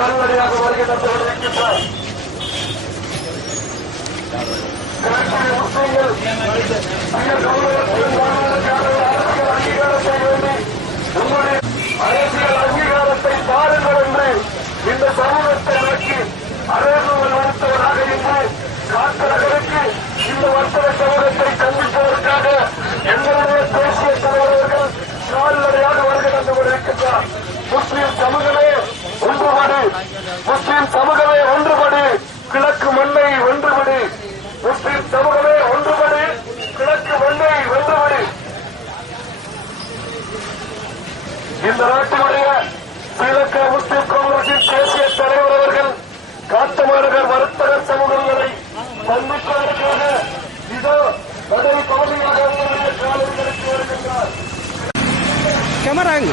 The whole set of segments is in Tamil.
கால்வழியாக வருகை தந்து கொண்டிருக்கின்றார் முஸ்லீம்கள் அங்கீகாரத்தை வேண்டி உங்களுடைய அரசியல் அங்கீகாரத்தை பாருங்கள் என்று இந்த சமூக சமூகமே ஒன்றுபடு கிழக்கு மண்ணை ஒன்றுபடு. முஸ்லிம் சமூகமே ஒன்றுபடு கிழக்கு மண்ணை ஒன்றுபடு. இந்த நாட்டினுடைய ஸ்ரீலங்கா முஸ்லிம் காங்கிரசின் தேசிய தலைவர் அவர்கள் காட்டுமாநகர் வர்த்தக சமூகங்களை சந்திப்பதற்காக இதோ மதுரை பகுதியாக காலங்களுக்கு வருகின்றார். கேமராங்க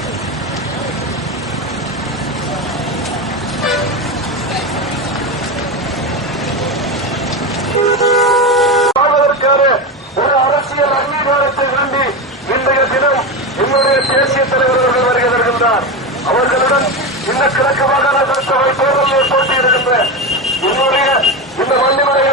நம்முடைய தேசிய தலைவர் அவர்கள் வருகை அவர்களுடன் இந்த கிழக்கு மாகாண சபை தேர்தலில் போட்டியிடுகின்ற என்னுடைய இந்த மண்ணினுடைய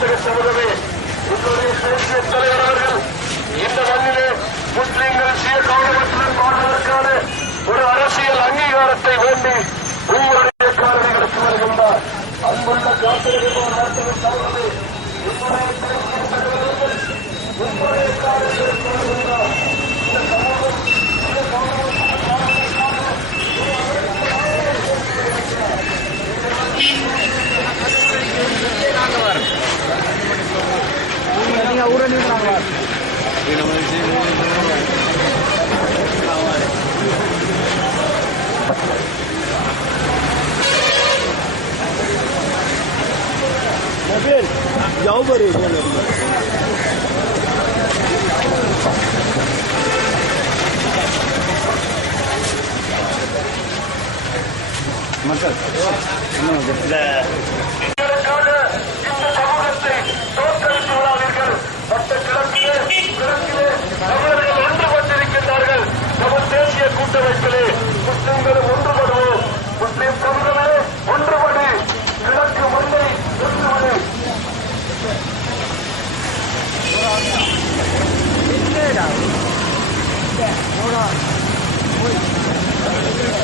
থেকে সমাবেশ over is one of them. What's up? No, that's the...